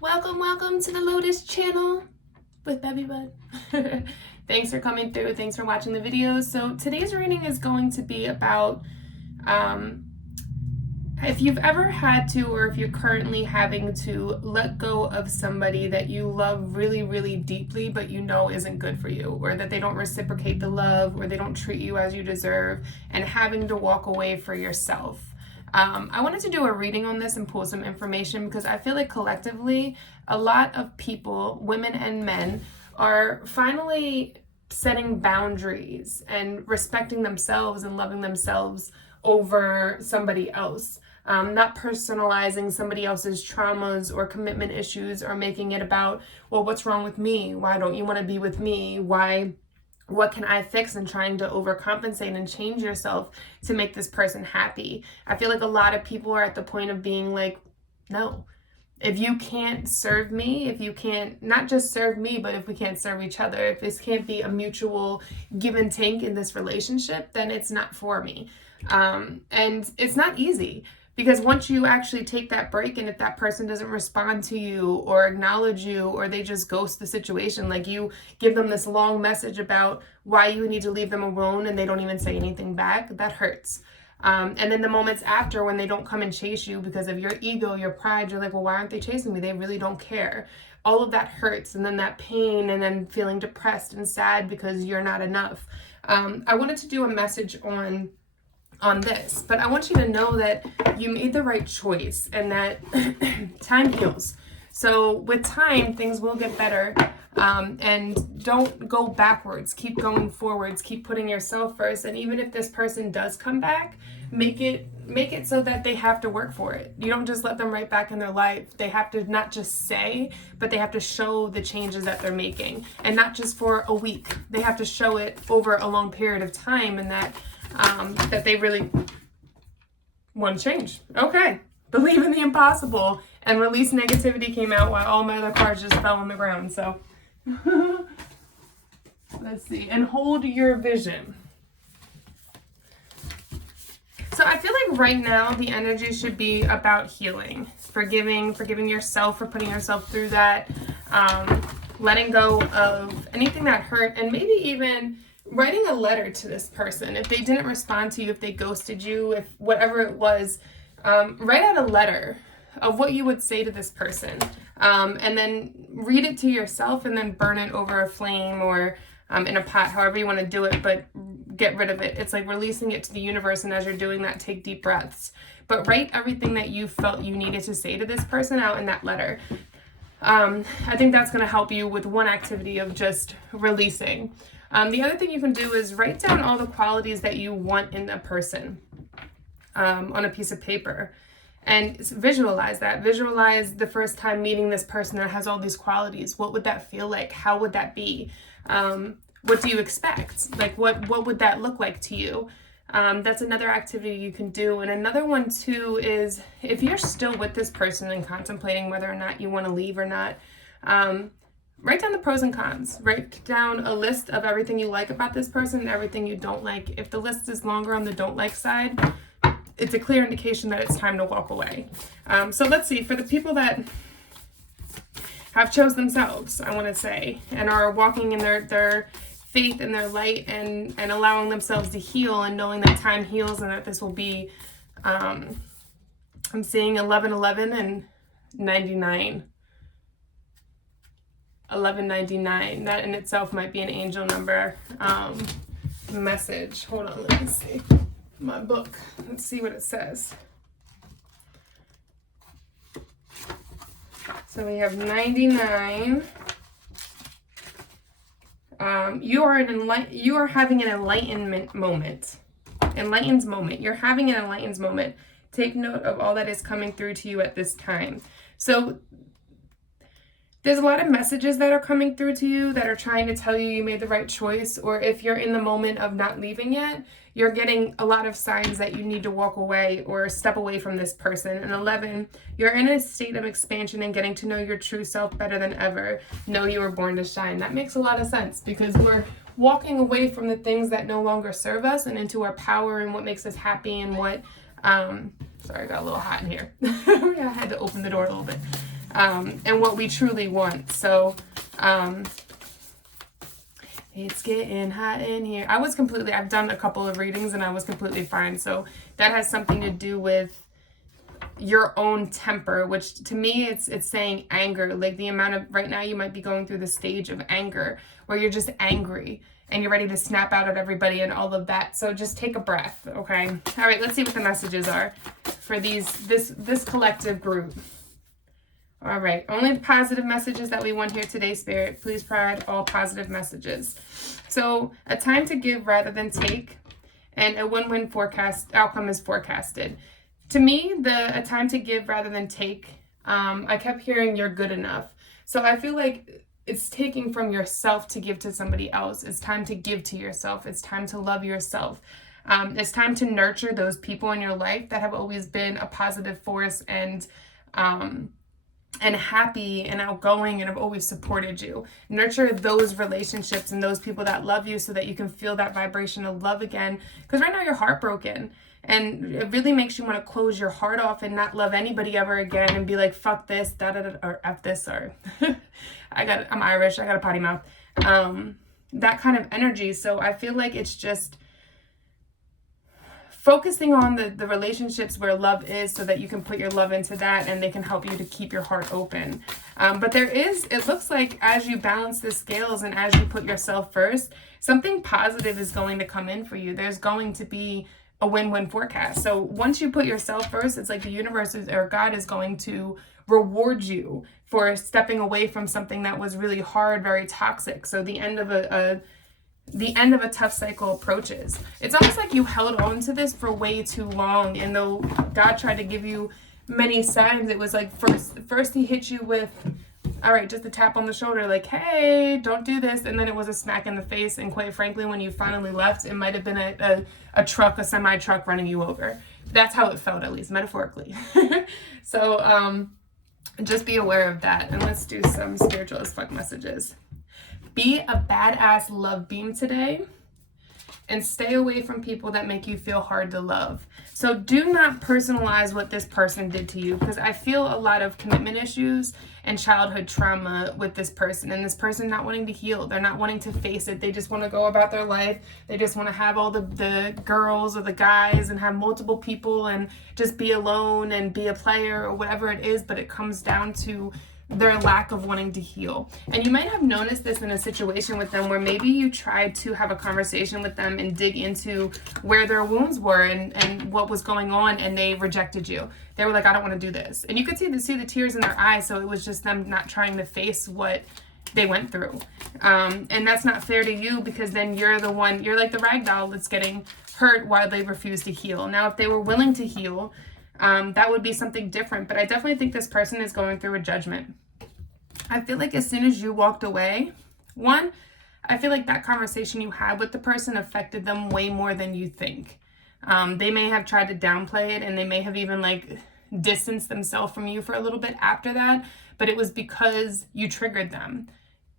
Welcome to the Lotus channel with Bevvybud. Thanks for coming through. Thanks for watching the videos. So today's reading is going to be about if you've ever had to, or if you're currently having to let go of somebody that you love really, really deeply, but you know isn't good for you, or that they don't reciprocate the love, or they don't treat you as you deserve, and having to walk away for yourself. I wanted to do a reading on this and pull some information because I feel like collectively a lot of people, women and men, are finally setting boundaries and respecting themselves and loving themselves over somebody else. Not personalizing somebody else's traumas or commitment issues, or making it about, well, what's wrong with me? Why don't you want to be with me? What can I fix? And trying to overcompensate and change yourself to make this person happy. I feel like a lot of people are at the point of being like, no, if you can't serve me, if you can't, not just serve me, but if we can't serve each other, if this can't be a mutual give and take in this relationship, then it's not for me. And it's not easy. Because once you actually take that break, and if that person doesn't respond to you or acknowledge you, or they just ghost the situation, like you give them this long message about why you need to leave them alone and they don't even say anything back, that hurts. And then the moments after, when they don't come and chase you because of your ego, your pride, you're like, well, why aren't they chasing me? They really don't care. All of that hurts. And then that pain, and then feeling depressed and sad because you're not enough. I wanted to do a message on this, but I want you to know that you made the right choice, and that time heals. So with time, things will get better, and don't go backwards. Keep going forwards. Keep putting yourself first. And even if this person does come back, make it so that they have to work for it. You don't just let them right back in their life. They have to not just say, but they have to show the changes that they're making, and not just for a week. They have to show it over a long period of time, and that they really want to change. Okay. Believe in the impossible. And release negativity came out while all my other cards just fell on the ground. So let's see. And hold your vision. So I feel like right now the energy should be about healing, forgiving yourself for putting yourself through that, letting go of anything that hurt, and maybe even writing a letter to this person. If they didn't respond to you, if they ghosted you, if whatever it was, write out a letter of what you would say to this person, and then read it to yourself, and then burn it over a flame, or in a pot, however you want to do it, but get rid of it. It's like releasing it to the universe, and as you're doing that, take deep breaths. But write everything that you felt you needed to say to this person out in that letter. I think that's going to help you with one activity of just releasing. The other thing you can do is write down all the qualities that you want in a person on a piece of paper, and visualize that. Visualize the first time meeting this person that has all these qualities. What would that feel like? How would that be? What do you expect? Like, what would that look like to you? That's another activity you can do. And another one too is, if you're still with this person and contemplating whether or not you want to leave or not, write down the pros and cons. Write down a list of everything you like about this person and everything you don't like. If the list is longer on the don't like side, it's a clear indication that it's time to walk away. So let's see, for the people that have chose themselves, I want to say, and are walking in their faith and their light, and allowing themselves to heal, and knowing that time heals, and that this will be, I'm seeing 1111 and 99. 1199. That in itself might be an angel number message. Hold on, let me see my book. Let's see what it says. So we have 99. You are having an enlightenment moment. Enlightened moment. You're having an enlightened moment. Take note of all that is coming through to you at this time. So there's a lot of messages that are coming through to you that are trying to tell you you made the right choice, or if you're in the moment of not leaving yet, you're getting a lot of signs that you need to walk away or step away from this person. And 11, you're in a state of expansion and getting to know your true self better than ever. Know you were born to shine. That makes a lot of sense, because we're walking away from the things that no longer serve us and into our power and what makes us happy, and what, sorry, I got a little hot in here. I had to open the door a little bit. and what we truly want. So it's getting hot in here. I've done a couple of readings and I was completely fine. So that has something to do with your own temper, which to me it's saying anger. Like the amount of, right now you might be going through the stage of anger where you're just angry and you're ready to snap out at everybody and all of that. So just take a breath, okay? All right, let's see what the messages are for this collective group. All right, only the positive messages that we want here today, Spirit. Please provide all positive messages. So a time to give rather than take, and a win-win outcome is forecasted. To me, a time to give rather than take, I kept hearing you're good enough. So I feel like it's taking from yourself to give to somebody else. It's time to give to yourself. It's time to love yourself. It's time to nurture those people in your life that have always been a positive force and happy and outgoing and have always supported you. Nurture those relationships and those people that love you so that you can feel that vibration of love again. Because right now you're heartbroken. And it really makes you want to close your heart off and not love anybody ever again and be like, fuck this, or F this, or I'm Irish, I got a potty mouth. That kind of energy. So I feel like it's just focusing on the relationships where love is so that you can put your love into that and they can help you to keep your heart open. But it looks like as you balance the scales and as you put yourself first, something positive is going to come in for you. There's going to be a win-win forecast. So once you put yourself first, it's like the universe or God is going to reward you for stepping away from something that was really hard, very toxic. So the end of a tough cycle approaches. It's almost like you held on to this for way too long, and though God tried to give you many signs, it was like first he hit you with, all right, just a tap on the shoulder, like, hey, don't do this. And then it was a smack in the face. And quite frankly, when you finally left, it might have been a semi-truck running you over. That's how it felt, at least metaphorically. So just be aware of that. And let's do some spiritual as fuck messages. Be a badass love beam today. And stay away from people that make you feel hard to love. So do not personalize what this person did to you, because I feel a lot of commitment issues and childhood trauma with this person, and this person not wanting to heal. They're not wanting to face it. They just want to go about their life. They just want to have all the girls or the guys and have multiple people and just be alone and be a player or whatever it is, but it comes down to their lack of wanting to heal. And you might have noticed this in a situation with them where maybe you tried to have a conversation with them and dig into where their wounds were and what was going on, and they rejected you. They were like, I don't want to do this. And you could see the tears in their eyes, so it was just them not trying to face what they went through. And that's not fair to you, because then you're like the rag doll that's getting hurt while they refuse to heal. Now, if they were willing to heal, that would be something different. But I definitely think this person is going through a judgment. I feel like as soon as you walked away, I feel like that conversation you had with the person affected them way more than you think. They may have tried to downplay it, and they may have even distanced themselves from you for a little bit after that, but it was because you triggered them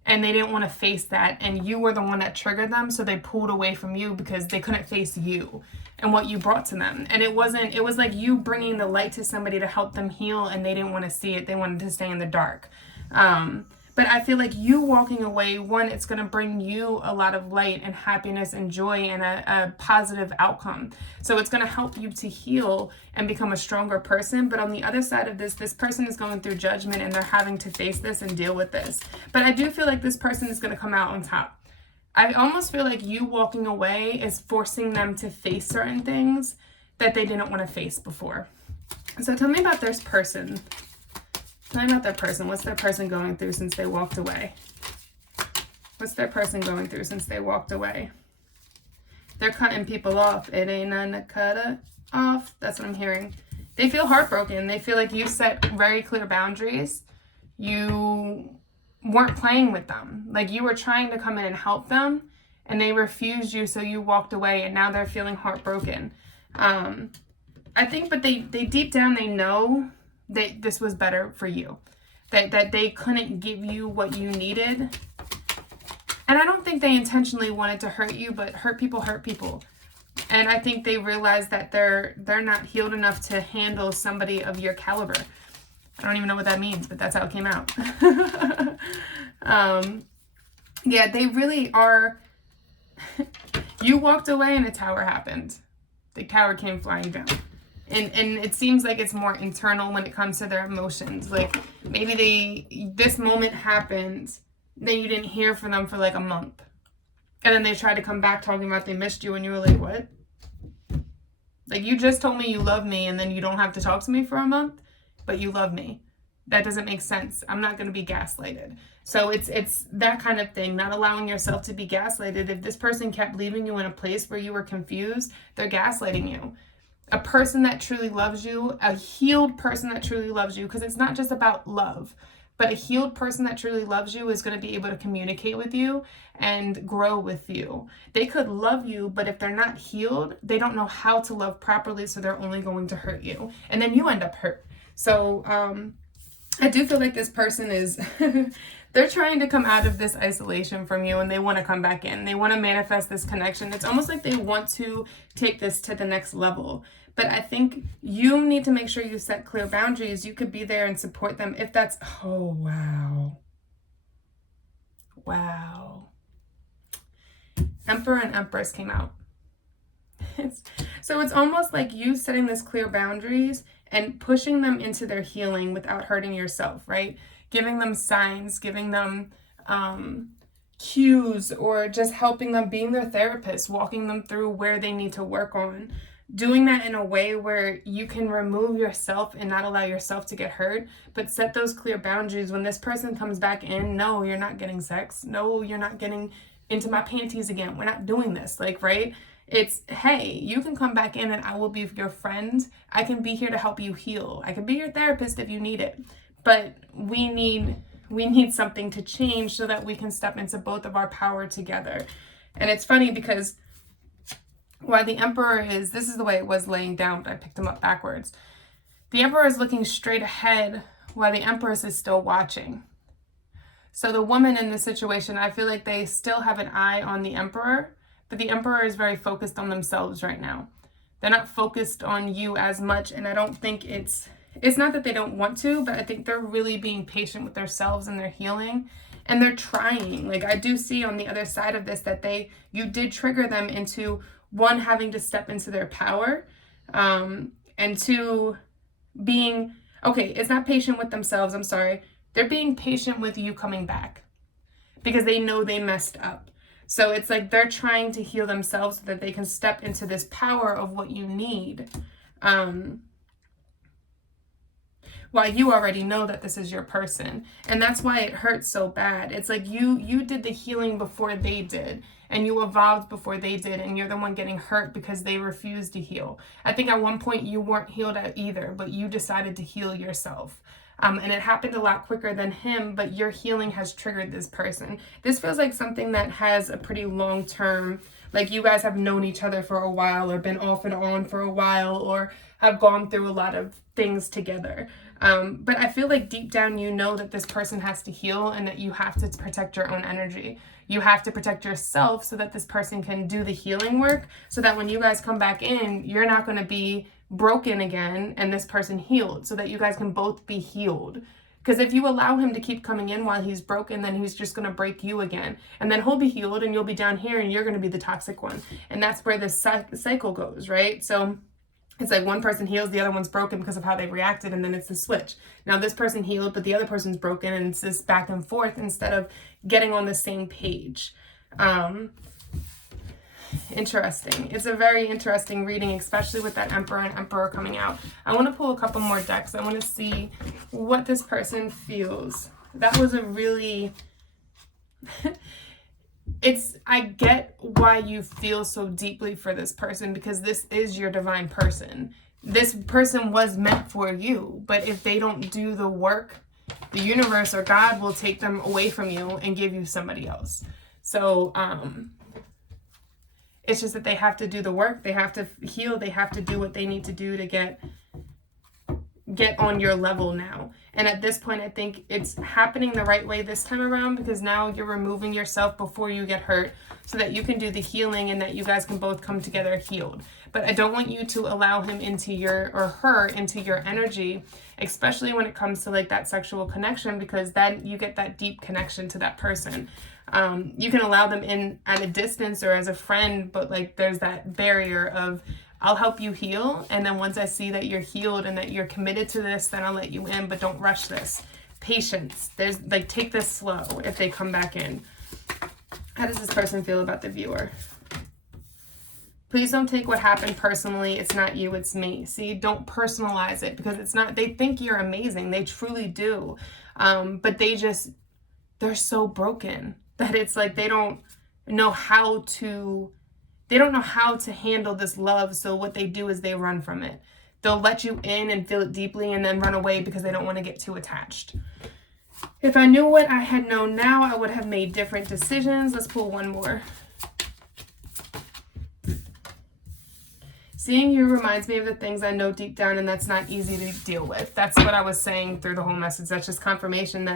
and they didn't want to face that, and you were the one that triggered them, so they pulled away from you because they couldn't face you and what you brought to them. And it was like you bringing the light to somebody to help them heal, and they didn't want to see it. They wanted to stay in the dark. But I feel like you walking away, it's going to bring you a lot of light and happiness and joy and a positive outcome. So it's going to help you to heal and become a stronger person. But on the other side of this person is going through judgment, and they're having to face this and deal with this. But I do feel like this person is going to come out on top. I almost feel like you walking away is forcing them to face certain things that they didn't want to face before. So tell me about this person. Tell me about that person. What's that person going through since they walked away? What's that person going through since they walked away? They're cutting people off. It ain't nothing to cut off. That's what I'm hearing. They feel heartbroken. They feel like you set very clear boundaries. You weren't playing with them. Like you were trying to come in and help them, and they refused you, so you walked away, and now they're feeling heartbroken. I think, but they deep down, they know this was better for you, that they couldn't give you what you needed. And I don't think they intentionally wanted to hurt you, but hurt people. And I think they realized that they're not healed enough to handle somebody of your caliber. I don't even know what that means, but that's how it came out. Yeah, they really are. You walked away and a tower happened. The tower came flying down. And it seems like it's more internal when it comes to their emotions. Like, maybe this moment happened, then you didn't hear from them for like a month. And then they tried to come back talking about they missed you, and you were like, what? Like, you just told me you love me, and then you don't have to talk to me for a month, but you love me. That doesn't make sense. I'm not going to be gaslighted. So it's that kind of thing, not allowing yourself to be gaslighted. If this person kept leaving you in a place where you were confused, they're gaslighting you. A person that truly loves you, a healed person that truly loves you, because it's not just about love, but a healed person that truly loves you is going to be able to communicate with you and grow with you. They could love you, but if they're not healed, they don't know how to love properly, so they're only going to hurt you. And then you end up hurt. So I do feel like this person is, they're trying to come out of this isolation from you, and they want to come back in. They want to manifest this connection. It's almost like they want to take this to the next level. But I think you need to make sure you set clear boundaries. You could be there and support them if that's, oh, wow. Wow. Emperor and Empress came out. So it's almost like you setting this clear boundaries and pushing them into their healing without hurting yourself, right? Giving them signs, giving them cues, or just helping them, being their therapist, walking them through where they need to work on. Doing that in a way where you can remove yourself and not allow yourself to get hurt, but set those clear boundaries. When this person comes back in, no, you're not getting sex. No, you're not getting into my panties again. We're not doing this, like, right? It's, hey, you can come back in and I will be your friend. I can be here to help you heal. I can be your therapist if you need it. But we need something to change so that we can step into both of our power together. And it's funny because while the Emperor is, this is the way it was laying down, but I picked him up backwards. The Emperor is looking straight ahead while the Empress is still watching. So the woman in this situation, I feel like they still have an eye on the Emperor, but the Emperor is very focused on themselves right now. They're not focused on you as much, and I don't think it's not that they don't want to, but I think they're really being patient with themselves and their healing, and they're trying. Like, I do see on the other side of this that you did trigger them into, one, having to step into their power, and two, being, okay, it's not patient with themselves, I'm sorry. They're being patient with you coming back because they know they messed up. So it's like they're trying to heal themselves so that they can step into this power of what you need. While you already know that this is your person. And that's why it hurts so bad. It's like you did the healing before they did, and you evolved before they did, and you're the one getting hurt because they refused to heal. I think at one point you weren't healed at either, but you decided to heal yourself. And it happened a lot quicker than him, but your healing has triggered this person. This feels like something that has a pretty long term, like you guys have known each other for a while, or been off and on for a while, or have gone through a lot of things together. But I feel like deep down you know that this person has to heal, and that you have to protect your own energy. You have to protect yourself so that this person can do the healing work, so that when you guys come back in, you're not going to be broken again and this person healed, so that you guys can both be healed. Because if you allow him to keep coming in while he's broken, then he's just going to break you again. And then he'll be healed and you'll be down here and you're going to be the toxic one. And that's where this cycle goes, right? So it's like one person heals, the other one's broken because of how they reacted, and then it's the switch. Now this person healed, but the other person's broken, and it's this back and forth instead of getting on the same page. Interesting. It's a very interesting reading, especially with that Emperor and Emperor coming out. I want to pull a couple more decks. I want to see what this person feels. That was a really... I get why you feel so deeply for this person, because this is your divine person. This person was meant for you, but if they don't do the work, the universe or God will take them away from you and give you somebody else. So, it's just that they have to do the work. They have to heal. They have to do what they need to do to get on your level now. And at this point, I think it's happening the right way this time around, because now you're removing yourself before you get hurt so that you can do the healing and that you guys can both come together healed. But I don't want you to allow him into your, or her into your energy, especially when it comes to like that sexual connection, because then you get that deep connection to that person. You can allow them in at a distance or as a friend, but like there's that barrier of, I'll help you heal, and then once I see that you're healed and that you're committed to this, then I'll let you in, but don't rush this. Patience. There's like, take this slow if they come back in. How does this person feel about the viewer? Please don't take what happened personally. It's not you, it's me. See, don't personalize it, because it's not, they think you're amazing. They truly do. But they're so broken that it's like they don't know how to handle this love. So what they do is they run from it. They'll let you in and feel it deeply and then run away because they don't want to get too attached. If I knew what I had known now, I would have made different decisions. Let's pull one more. Seeing you reminds me of the things I know deep down, and that's not easy to deal with. That's what I was saying through the whole message. That's just confirmation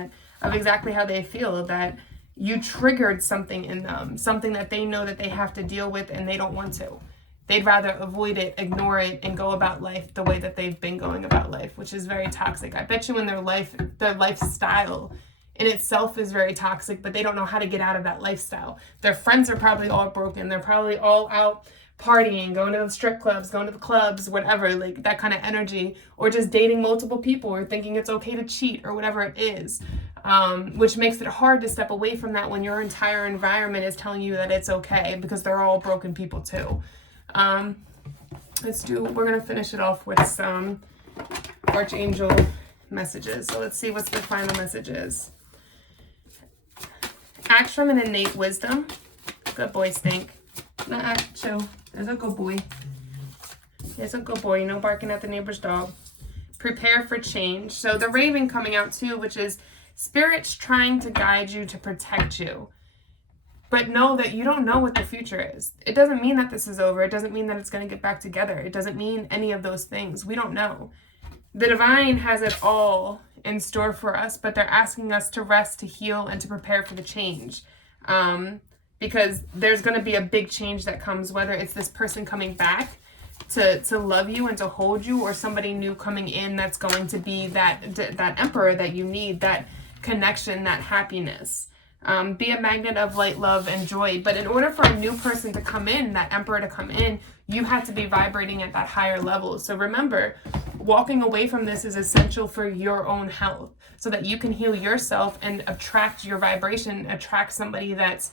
of exactly how they feel, that you triggered something in them, something that they know that they have to deal with and they don't want to. They'd rather avoid it, ignore it, and go about life the way that they've been going about life, which is very toxic. I bet you in their lifestyle in itself is very toxic, but they don't know how to get out of that lifestyle. Their friends are probably all broken. They're probably all out partying, going to the strip clubs, going to the clubs, whatever, like that kind of energy, or just dating multiple people, or thinking it's okay to cheat, or whatever it is, which makes it hard to step away from that when your entire environment is telling you that it's okay, because they're all broken people too. We're going to finish it off with some Archangel messages. So let's see what's the final messages. Act from an innate wisdom. Good boy, Stink. No, act chill. There's a good boy. There's a good boy. No barking at the neighbor's dog. Prepare for change. So the Raven coming out too, which is spirits trying to guide you, to protect you. But know that you don't know what the future is. It doesn't mean that this is over. It doesn't mean that it's going to get back together. It doesn't mean any of those things. We don't know. The divine has it all in store for us, but they're asking us to rest, to heal, and to prepare for the change. Because there's going to be a big change that comes, whether it's this person coming back to love you and to hold you, or somebody new coming in that's going to be that emperor that you need, that connection, that happiness. Be a magnet of light, love, and joy. But in order for a new person to come in, that emperor to come in, you have to be vibrating at that higher level. So remember, walking away from this is essential for your own health, so that you can heal yourself and attract your vibration, attract somebody that's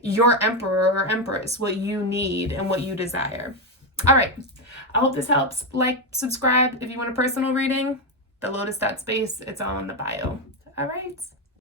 your emperor or empress, what you need and what you desire. All right. I hope this helps. Like, subscribe. If you want a personal reading, TheLotus.Space. It's all in the bio. All right.